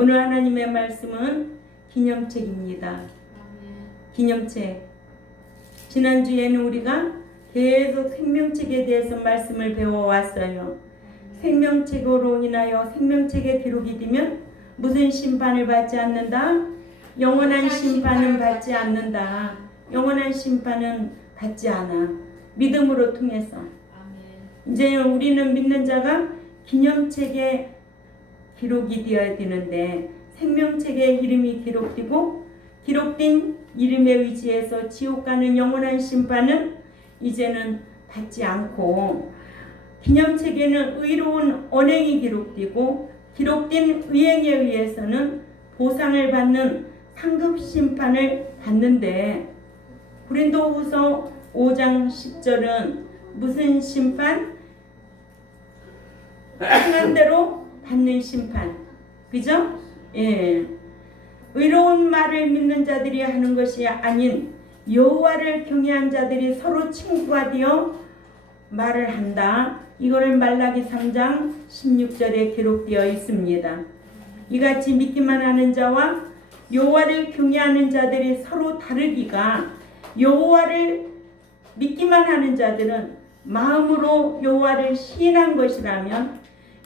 오늘 하나님의 말씀은 기념책입니다. 기념책. 지난주에는 우리가 계속 생명책에 대해서 말씀을 배워왔어요. 생명책으로 인하여 생명책에 기록이 되면 무슨 심판을 받지 않는다? 영원한 심판은 받지 않는다. 영원한 심판은 받지 않아. 믿음으로 통해서. 이제 우리는 믿는 자가 기념책에 기록이 되어야 되는데 생명책에 이름이 기록되고 기록된 이름에 의지해서 지옥 가는 영원한 심판은 이제는 받지 않고 기념책에는 의로운 언행이 기록되고 기록된 의행에 의해서는 보상을 받는 상급 심판을 받는데 고린도후서 5장 10절은 무슨 심판? 행한 대로 받는 심판. 그죠? 예. 의로운 말을 믿는 자들이 하는 것이 아닌 여호와를 경외한 자들이 서로 친구가 되어 말을 한다. 이거를 말라기 3장 16절에 기록되어 있습니다. 이같이 믿기만 하는 자와 여호와를 경외하는 자들이 서로 다르기가 여호와를 믿기만 하는 자들은 마음으로 여호와를 시인한 것이라면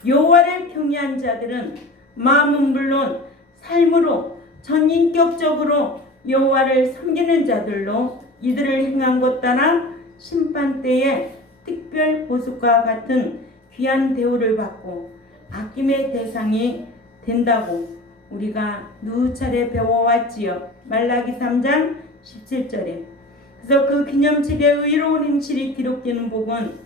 여호와를 경외한 자들은 마음은 물론 삶으로 전인격적으로 여호와를 섬기는 자들로 이들을 행한 것 따라 심판 때에 특별 보수과 같은 귀한 대우를 받고 아낌의 대상이 된다고 우리가 누차례 배워왔지요. 말라기 3장 17절에. 그래서 그 기념책에 의로운 행실이 기록되는 복은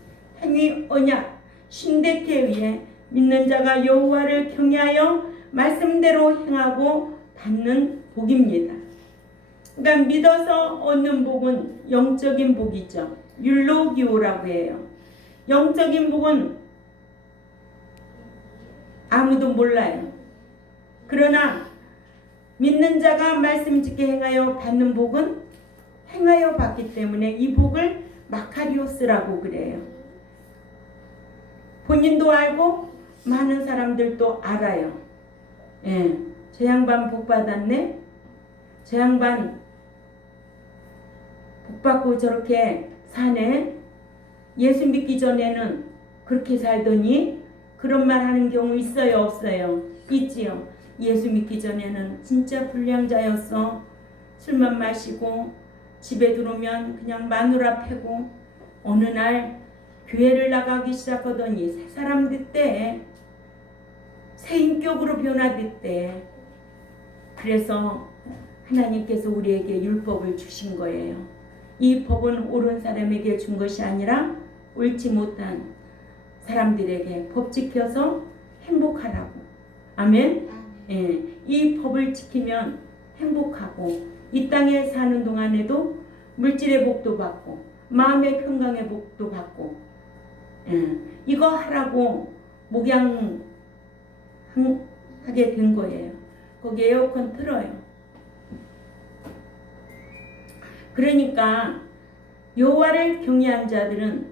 행위 언약 신대케에 의해 믿는 자가 여호와를 경외하여 말씀대로 행하고 받는 복입니다. 그러니까 믿어서 얻는 복은 영적인 복이죠. 율로기오라고 해요. 영적인 복은 아무도 몰라요. 그러나 믿는 자가 말씀 짓게 행하여 받는 복은 행하여 받기 때문에 이 복을 마카리오스라고 그래요. 본인도 알고 많은 사람들도 알아요. 예, 저 양반 복 받았네. 저 양반 복 받고 저렇게 사네. 예수 믿기 전에는 그렇게 살더니 그런 말 하는 경우 있어요, 없어요? 있지요. 예수 믿기 전에는 진짜 불량자였어. 술만 마시고 집에 들어오면 그냥 마누라 패고 어느 날 교회를 나가기 시작하더니 새 사람 됐대. 새 인격으로 변화됐대. 그래서 하나님께서 우리에게 율법을 주신 거예요. 이 법은 옳은 사람에게 준 것이 아니라 옳지 못한 사람들에게 법 지켜서 행복하라고. 아멘. 예, 이 법을 지키면 행복하고 이 땅에 사는 동안에도 물질의 복도 받고 마음의 평강의 복도 받고 이거 하라고 목양하게 된 거예요. 거기 에어컨 틀어요. 그러니까 여호와를 경외한 자들은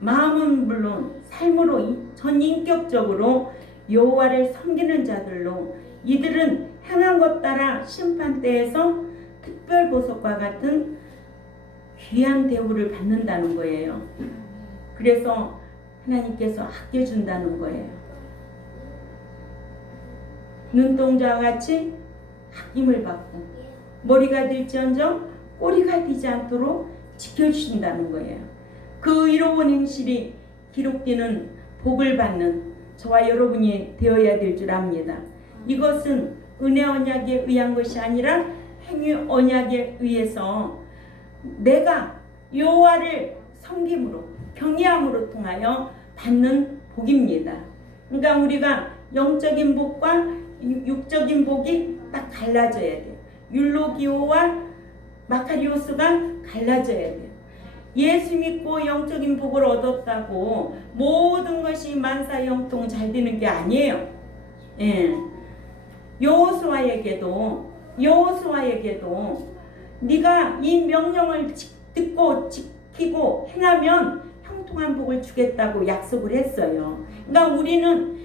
마음은 물론 삶으로 전인격적으로 여호와를 섬기는 자들로 이들은 행한 것 따라 심판대에서 특별 보석과 같은 귀한 대우를 받는다는 거예요. 그래서 하나님께서 아껴준다는 거예요. 눈동자와 같이 아낌을 받고 머리가 될지언정 꼬리가 되지 않도록 지켜주신다는 거예요. 그 의로운 행실이 기록되는 복을 받는 저와 여러분이 되어야 될 줄 압니다. 이것은 은혜 언약에 의한 것이 아니라 행위 언약에 의해서 내가 여호와를 섬김으로 경외함으로 통하여 받는 복입니다. 그러니까 우리가 영적인 복과 육적인 복이 딱 갈라져야 돼요. 율로기오와 마카리오스가 갈라져야 돼요. 예수 믿고 영적인 복을 얻었다고 모든 것이 만사형통 잘 되는 게 아니에요. 예. 여호수아에게도 네가 이 명령을 듣고 지키고 행하면 형통한 복을 주겠다고 약속을 했어요. 그러니까 우리는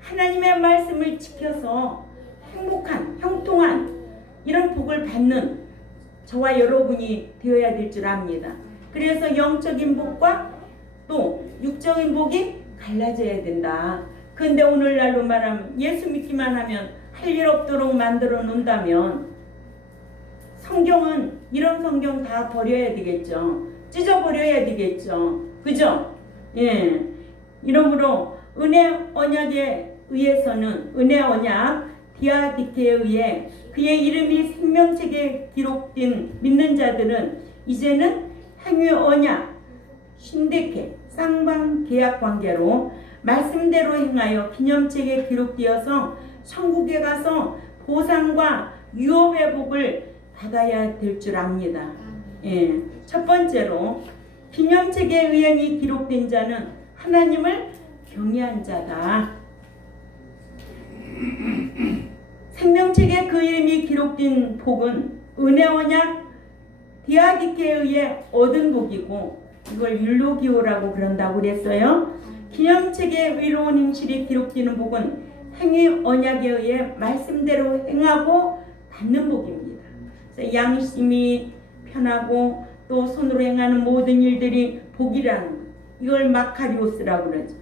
하나님의 말씀을 지켜서 행복한, 형통한 이런 복을 받는 저와 여러분이 되어야 될 줄 압니다. 그래서 영적인 복과 또 육적인 복이 갈라져야 된다. 근데 오늘날로 말하면 예수 믿기만 하면 할 일 없도록 만들어 놓는다면 성경은 이런 성경 다 버려야 되겠죠. 찢어버려야 되겠죠. 그죠? 예. 이러므로 은혜 언약에 의해서는 은혜 언약 디아디케에 의해 그의 이름이 생명책에 기록된 믿는 자들은 이제는 행위 언약 신대케 쌍방 계약 관계로 말씀대로 행하여 기념책에 기록되어서 천국에 가서 보상과 유업의 복을 받아야 될 줄 압니다. 예. 첫 번째로 기념책의 의행이 기록된 자는 하나님을 경외한 자다. 생명책에 그 이름이 기록된 복은 은혜 언약 디아디케에 의해 얻은 복이고 이걸 율로기오라고 그런다고 그랬어요. 기념책에 의로운 행실이 기록되는 복은 행위 언약에 의해 말씀대로 행하고 받는 복입니다. 그래서 양심이 편하고 또 손으로 행하는 모든 일들이 복이라는 것. 이걸 마카리오스라고 그러죠.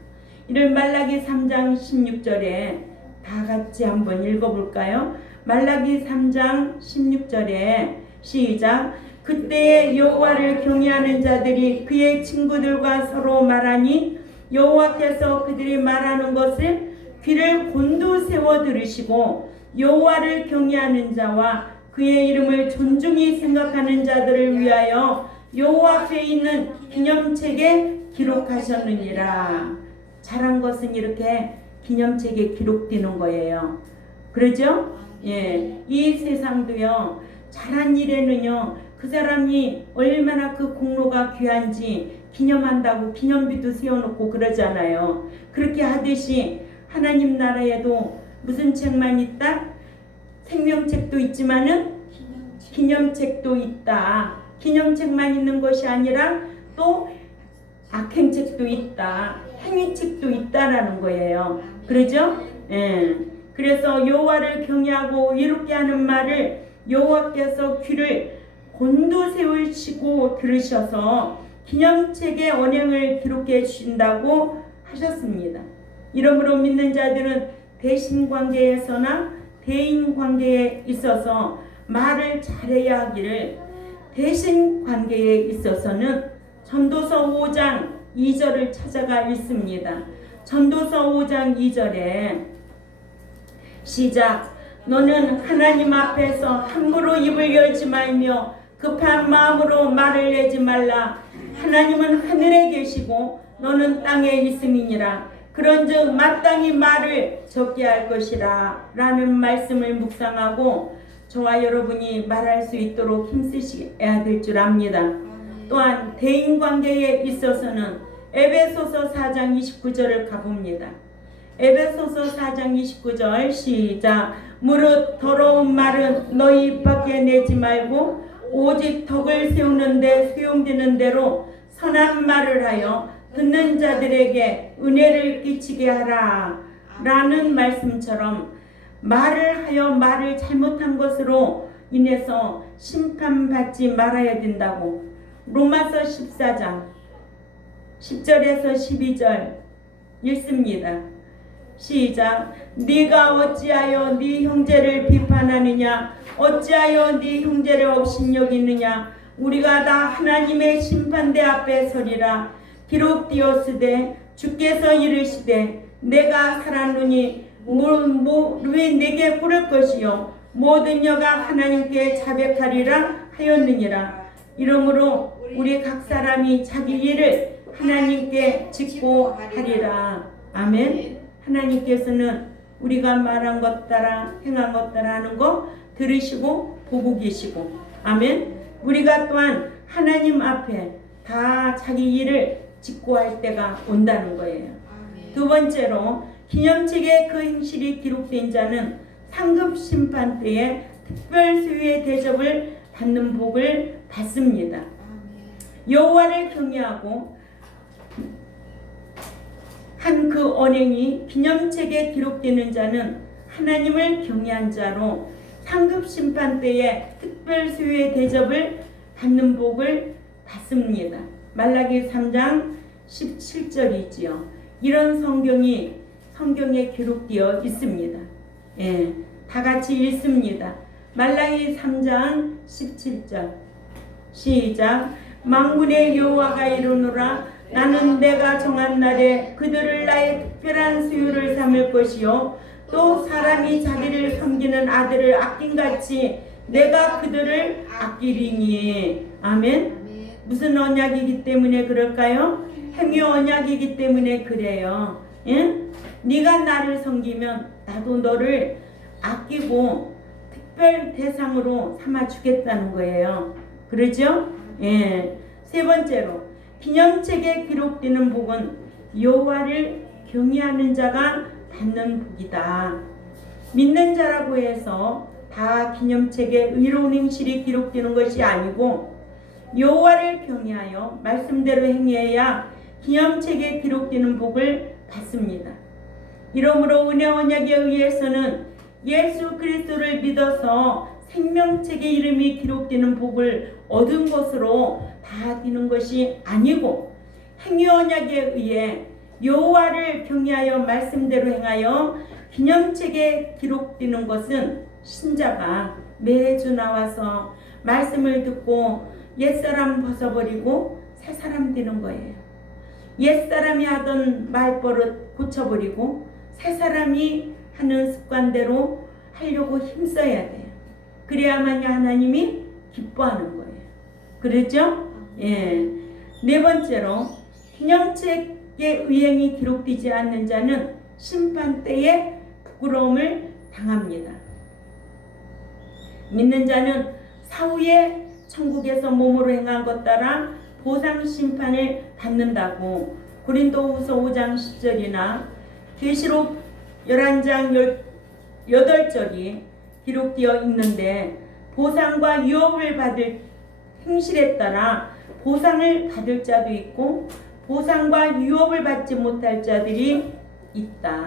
이를 말라기 3장 16절에 다 같이 한번 읽어볼까요? 말라기 3장 16절에 시작. 그때에 여호와를 경외하는 자들이 그의 친구들과 서로 말하니 여호와께서 그들이 말하는 것을 귀를 곤두세워 들으시고 여호와를 경외하는 자와 그의 이름을 존중히 생각하는 자들을 위하여 여호와 앞에 있는 기념책에 기록하셨느니라. 잘한 것은 이렇게 기념책에 기록되는 거예요. 그러죠? 예, 이 세상도요. 잘한 일에는요. 그 사람이 얼마나 그 공로가 귀한지 기념한다고 기념비도 세워놓고 그러잖아요. 그렇게 하듯이 하나님 나라에도 무슨 책만 있다? 생명책도 있지만은 기념책도 있다. 기념책만 있는 것이 아니라 또 악행책도 있다. 행위책도 있다라는 거예요. 그러죠? 예. 그래서 여호와를 경외하고 의롭게 하는 말을 여호와께서 귀를 곤두세우시고 들으셔서 기념책에 언행을 기록해 주신다고 하셨습니다. 이러므로 믿는 자들은 대신 관계에서나 대인 관계에 있어서 말을 잘해야 하기를 대신 관계에 있어서는 전도서 5장 2절을 찾아가 읽습니다. 전도서 5장 2절에 시작. 너는 하나님 앞에서 함부로 입을 열지 말며 급한 마음으로 말을 내지 말라. 하나님은 하늘에 계시고 너는 땅에 있음이니라. 그런즉 마땅히 말을 적게 할 것이라 라는 말씀을 묵상하고 저와 여러분이 말할 수 있도록 힘쓰셔야 될 줄 압니다. 또한 대인관계에 있어서는 에베소서 4장 29절을 가봅니다. 에베소서 4장 29절 시작. 무릇 더러운 말은 너희 입 밖에 내지 말고 오직 덕을 세우는 데 수용되는 대로 선한 말을 하여 듣는 자들에게 은혜를 끼치게 하라 라는 말씀처럼 말을 하여 말을 잘못한 것으로 인해서 심판받지 말아야 된다고 로마서 14장 10절에서 12절 읽습니다. 시작. 네가 어찌하여 네 형제를 비판하느냐? 어찌하여 네 형제를 업신여기느냐? 우리가 다 하나님의 심판대 앞에 서리라. 기록되었으되 주께서 이르시되 내가 살았느니 왜 내게 꿇을 것이요 모든 여가 하나님께 자백하리라 하였느니라. 이러므로 우리 각 사람이 자기 일을 하나님께 짓고 하리라. 아멘. 하나님께서는 우리가 말한 것 따라 행한 것 따라 하는 거 들으시고 보고 계시고 아멘. 우리가 또한 하나님 앞에 다 자기 일을 짓고 할 때가 온다는 거예요. 두 번째로 기념책에 그 행실이 기록된 자는 상급 심판 때에 특별 수유의 대접을 받는 복을 받습니다. 여호와를 경외하고 한 그 언행이 기념책에 기록되는 자는 하나님을 경외한 자로 상급 심판 때에 특별 수요의 대접을 받는 복을 받습니다. 말라기 3장 17절이지요. 이런 성경에 기록되어 있습니다. 예, 다 같이 읽습니다. 말라기 3장 17절 시작. 만군의 여호와가 이르노라. 나는 내가 정한 날에 그들을 나의 특별한 수요를 삼을 것이요 또 사람이 자기를 섬기는 아들을 아낀같이 내가 그들을 아끼리니. 아멘. 무슨 언약이기 때문에 그럴까요? 행위 언약이기 때문에 그래요. 예? 네가 나를 섬기면 나도 너를 아끼고 특별 대상으로 삼아 주겠다는 거예요. 그러죠? 예. 세 번째로 기념책에 기록되는 복은 여호와를 경외하는 자가 받는 복이다. 믿는 자라고 해서 다 기념책에 의로운 행실이 기록되는 것이 아니고 여호와를 경외하여 말씀대로 행해야 기념책에 기록되는 복을 받습니다. 이러므로 은혜 언약에 의해서는 예수 그리스도를 믿어서 생명책의 이름이 기록되는 복을 얻은 것으로 받는 것이 아니고 행위 언약에 의해 여호와를 경외하여 말씀대로 행하여 기념책에 기록되는 것은 신자가 매주 나와서 말씀을 듣고 옛사람 벗어버리고 새사람 되는 거예요. 옛사람이 하던 말버릇 고쳐버리고 새사람이 하는 습관대로 하려고 힘써야 돼요. 그래야만이 하나님이 기뻐하는 거예요. 그렇죠? 예. 네 번째로 기념책의 의행이 기록되지 않는 자는 심판 때에 부끄러움을 당합니다. 믿는 자는 사후에 천국에서 몸으로 행한 것 따라 보상 심판을 받는다고 고린도후서 5장 10절이나 계시록 11장 8절이 기록되어 있는데 보상과 유업을 받을 행실에 따라 보상을 받을 자도 있고 보상과 유업을 받지 못할 자들이 있다.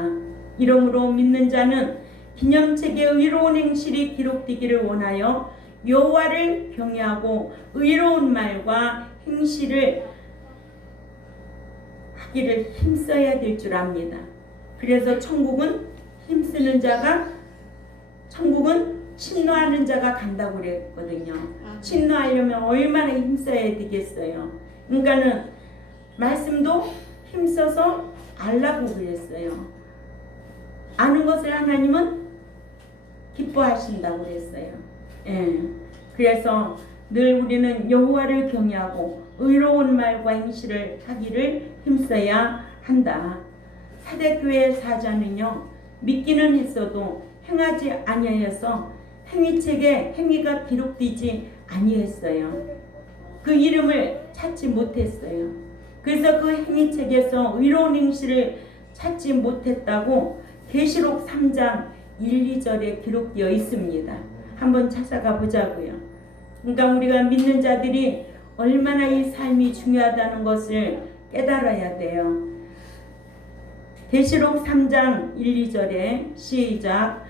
이러므로 믿는 자는 기념책에 의로운 행실이 기록되기를 원하여 여호와를 경외하고 의로운 말과 행실을 하기를 힘써야 될 줄 압니다. 그래서 천국은 친노하는 자가 간다고 그랬거든요. 친노하려면 얼마나 힘써야 되겠어요. 그러니까는 말씀도 힘써서 알라고 그랬어요. 아는 것을 하나님은 기뻐하신다고 그랬어요. 예. 그래서 늘 우리는 여호와를 경외하고 의로운 말과 행실을 하기를 힘써야 한다. 사대교회 사자는요, 믿기는 했어도 행하지 아니하여서 행위책에 행위가 기록되지 아니했어요. 그 이름을 찾지 못했어요. 그래서 그 행위책에서 의로운 행실을 찾지 못했다고 계시록 3장 1, 2절에 기록되어 있습니다. 한번 찾아가 보자고요. 그러니까 우리가 믿는 자들이 얼마나 이 삶이 중요하다는 것을 깨달아야 돼요. 계시록 3장 1, 2절에 시작.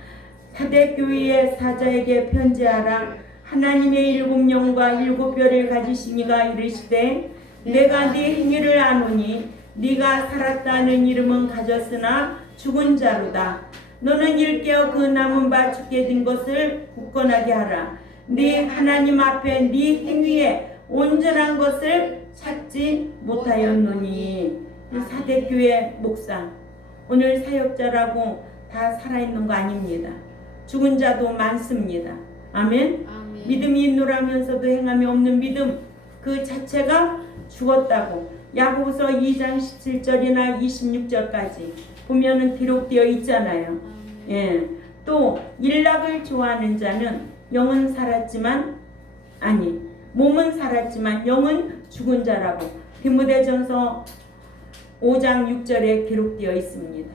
사대교회의 사자에게 편지하라. 하나님의 일곱 영과 일곱 별을 가지신 이가 이르시되 내가 네 행위를 아노니 네가 살았다는 이름은 가졌으나 죽은 자로다. 너는 일깨어 그 남은 바 죽게 된 것을 굳건하게 하라. 네 하나님 앞에 네 행위에 온전한 것을 찾지 못하였노니. 사대교회 목사 오늘 사역자라고 다 살아있는 거 아닙니다. 죽은 자도 많습니다. 아멘. 믿음이 있노라면서도 행함이 없는 믿음 그 자체가 죽었다고 야고보서 2장 17절이나 26절까지 보면은 기록되어 있잖아요. 예. 또 일락을 좋아하는 자는 영은 살았지만 몸은 살았지만 영은 죽은 자라고 디모데전서 5장 6절에 기록되어 있습니다.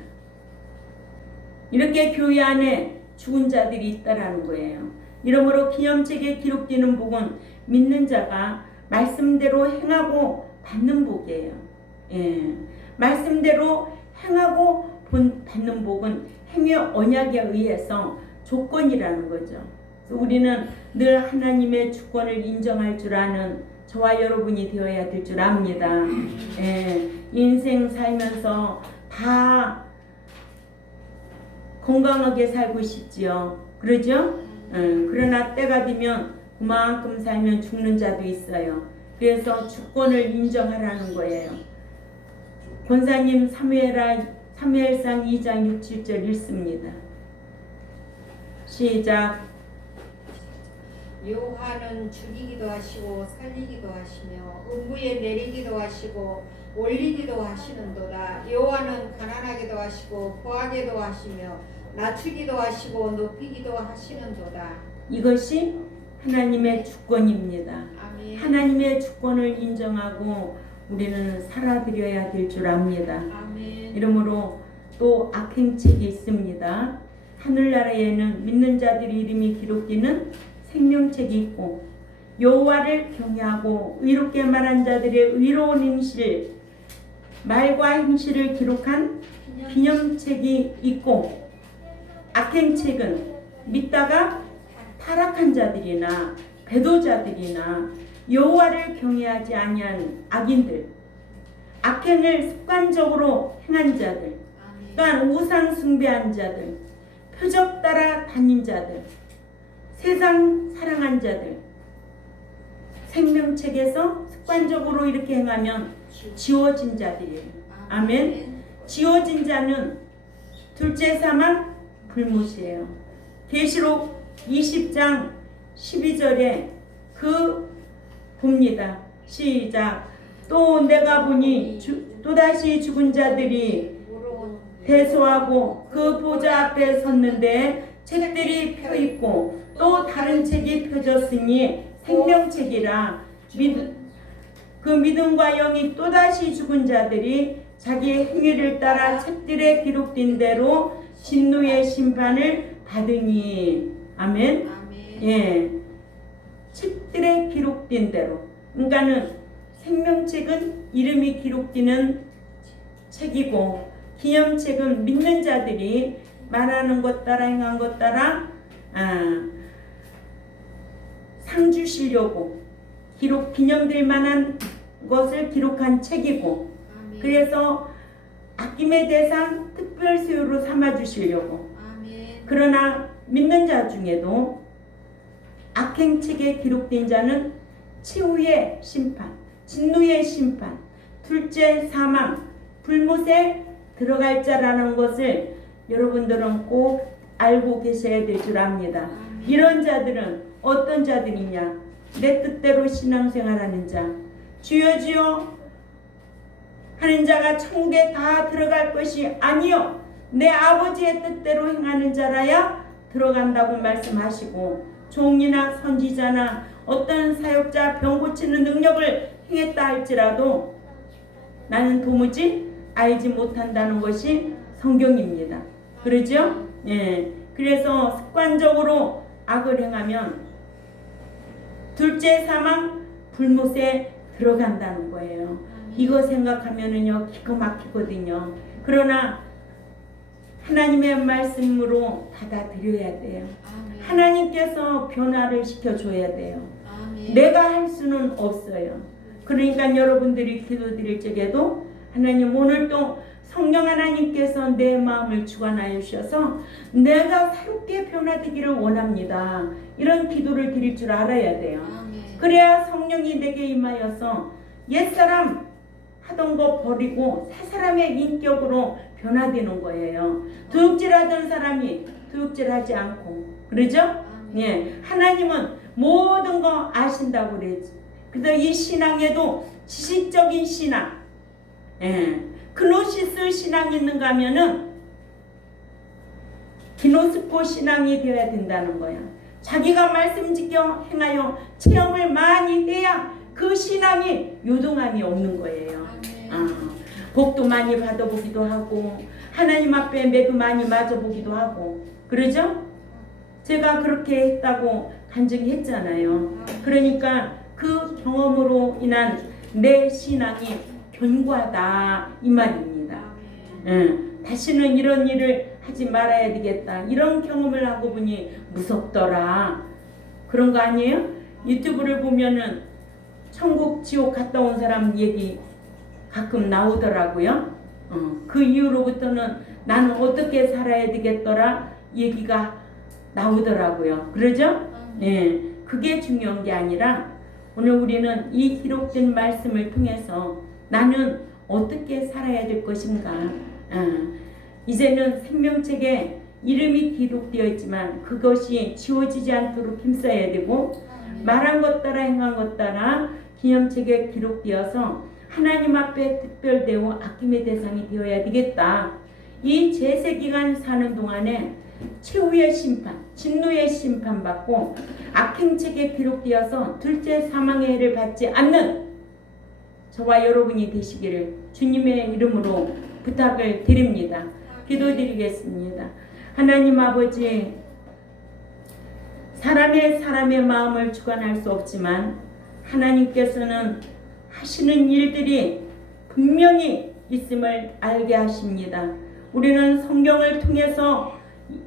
이렇게 교회 안에 죽은 자들이 있다라는 거예요. 이러므로 기념책에 기록되는 복은 믿는 자가 말씀대로 행하고 받는 복이에요. 예. 말씀대로 행하고 받는 복은 행위 언약에 의해서 조건이라는 거죠. 그래서 우리는 늘 하나님의 주권을 인정할 줄 아는 저와 여러분이 되어야 될 줄 압니다. 예, 인생 살면서 다 건강하게 살고 싶지요. 그러죠? 그러나 때가 되면 그만큼 살면 죽는 자도 있어요. 그래서 주권을 인정하라는 거예요. 권사님 사무엘상 2장 6, 7절 읽습니다. 시작. 여호와는 죽이기도 하시고 살리기도 하시며 음부에 내리기도 하시고 올리기도 하시는도다. 여호와는 가난하게도 하시고 부하게도 하시며 낮추기도 하시고 높이기도 하시는도다. 이것이 하나님의 주권입니다. 아멘. 하나님의 주권을 인정하고 우리는 살아드려야 될 줄 압니다. 아멘. 이러므로 또 악행책이 있습니다. 하늘나라에는 믿는 자들의 이름이 기록되는 생명책이 있고 여호와를 경외하고 의롭게 말한 자들의 의로운 행실 말과 행실을 기록한 기념책이 있고 악행책은 믿다가 타락한 자들이나 배도자들이나 여호와를 경외하지 아니한 악인들, 악행을 습관적으로 행한 자들, 또한 우상 숭배한 자들, 표적 따라 다닌 자들, 세상 사랑한 자들, 생명책에서 습관적으로 이렇게 행하면 지워진 자들이에요. 아멘. 지워진 자는 둘째 사망 불못이에요. 계시록 20장 12절에 봅니다. 시작. 또 내가 보니 또다시 죽은 자들이 대소하고 그 보좌 앞에 섰는데 책들이 펴있고 또 다른 책이 펴졌으니 생명책이라. 그 믿음과 영이 또다시 죽은 자들이 자기의 행위를 따라 책들에 기록된 대로 진노의 심판을 받으니. 아멘. 아멘. 예, 책들에 기록된 대로. 그러니까는 생명책은 이름이 기록되는 책이고 기념책은 믿는 자들이 말하는 것 따라 행한 것 따라 상 주시려고 기념될 만한 것을 기록한 책이고 아멘. 그래서 아낌의 대상 특별 수요로 삼아 주시려고. 아멘. 그러나 믿는 자 중에도 악행책에 기록된 자는 최후의 심판, 진노의 심판, 둘째 사망, 불못에 들어갈 자라는 것을 여러분들은 꼭 알고 계셔야 될 줄 압니다. 이런 자들은 어떤 자들이냐? 내 뜻대로 신앙생활하는 자, 주여 주여 하는 자가 천국에 다 들어갈 것이 아니요 내 아버지의 뜻대로 행하는 자라야 들어간다고 말씀하시고, 종이나 선지자나 어떤 사역자 병 고치는 능력을 행했다 할지라도 나는 도무지 알지 못한다는 것이 성경입니다. 그러죠? 예. 그래서 습관적으로 악을 행하면 둘째 사망 불못에 들어간다는 거예요. 이거 생각하면은요 기가 막히거든요. 그러나 하나님의 말씀으로 받아들여야 돼요. 아멘. 하나님께서 변화를 시켜줘야 돼요. 아멘. 내가 할 수는 없어요. 그러니까 여러분들이 기도드릴 적에도 하나님 오늘도 성령 하나님께서 내 마음을 주관하여 주셔서 내가 새롭게 변화되기를 원합니다. 이런 기도를 드릴 줄 알아야 돼요. 아멘. 그래야 성령이 내게 임하여서 옛사람 하던 거 버리고 새 사람의 인격으로 변화되는 거예요. 도둑질하던 사람이 도둑질하지 않고, 그러죠? 예, 하나님은 모든 거 아신다고 그랬지. 그래서 이 신앙에도 지식적인 신앙, 그노시스 신앙이 있는가 하면은 기노스코 신앙이 되어야 된다는 거야. 자기가 말씀 지켜 행하여 체험을 많이 해야 그 신앙이 요동함이 없는 거예요. 복도 많이 받아보기도 하고 하나님 앞에 매도 많이 맞아보기도 하고, 그러죠? 제가 그렇게 했다고 간증히 했잖아요. 그러니까 그 경험으로 인한 내 신앙이 견고하다 이 말입니다. 다시는 이런 일을 하지 말아야 되겠다. 이런 경험을 하고 보니 무섭더라. 그런 거 아니에요? 유튜브를 보면은 천국 지옥 갔다 온 사람 얘기 가끔 나오더라고요. 그 이후로부터는 나는 어떻게 살아야 되겠더라 얘기가 나오더라고요. 그러죠? 예, 그게 중요한 게 아니라 오늘 우리는 이 기록된 말씀을 통해서 나는 어떻게 살아야 될 것인가. 이제는 생명책에 이름이 기록되어 있지만 그것이 지워지지 않도록 힘써야 되고 말한 것 따라 행한 것 따라 기념책에 기록되어서 하나님 앞에 특별되고 아낌의 대상이 되어야 되겠다. 이 제세기간 사는 동안에 최후의 심판, 진노의 심판 받고 악행책에 기록되어서 둘째 사망의 해를 받지 않는 저와 여러분이 되시기를 주님의 이름으로 부탁을 드립니다. 기도드리겠습니다. 하나님 아버지, 사람의 마음을 주관할 수 없지만 하나님께서는 하시는 일들이 분명히 있음을 알게 하십니다. 우리는 성경을 통해서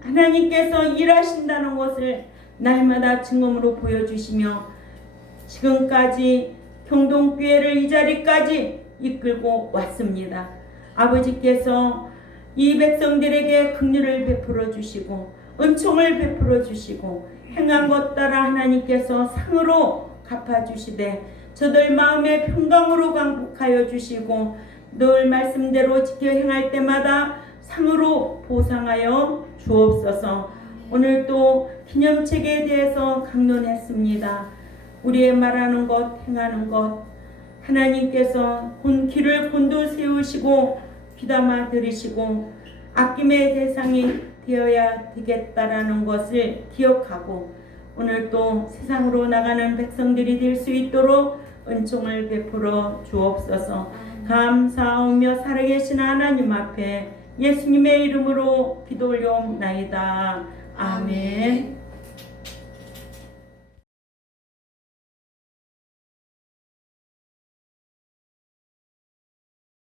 하나님께서 일하신다는 것을 날마다 증언으로 보여주시며 지금까지 경동교회를 이 자리까지 이끌고 왔습니다. 아버지께서 이 백성들에게 긍휼을 베풀어 주시고 은총을 베풀어 주시고 행한 것 따라 하나님께서 상으로 갚아주시되 저들 마음의 평강으로 강복하여 주시고 늘 말씀대로 지켜 행할 때마다 상으로 보상하여 주옵소서. 오늘 또 기념책에 대해서 강론했습니다. 우리의 말하는 것, 행하는 것 하나님께서 길을 곤두 세우시고 귀담아 들으시고 아낌의 대상이 되어야 되겠다라는 것을 기억하고 오늘 또 세상으로 나가는 백성들이 될 수 있도록 은총을 베풀어 주옵소서. 감사하며 살아계신 하나님 앞에 예수님의 이름으로 기도 올려옵나이다. 아멘.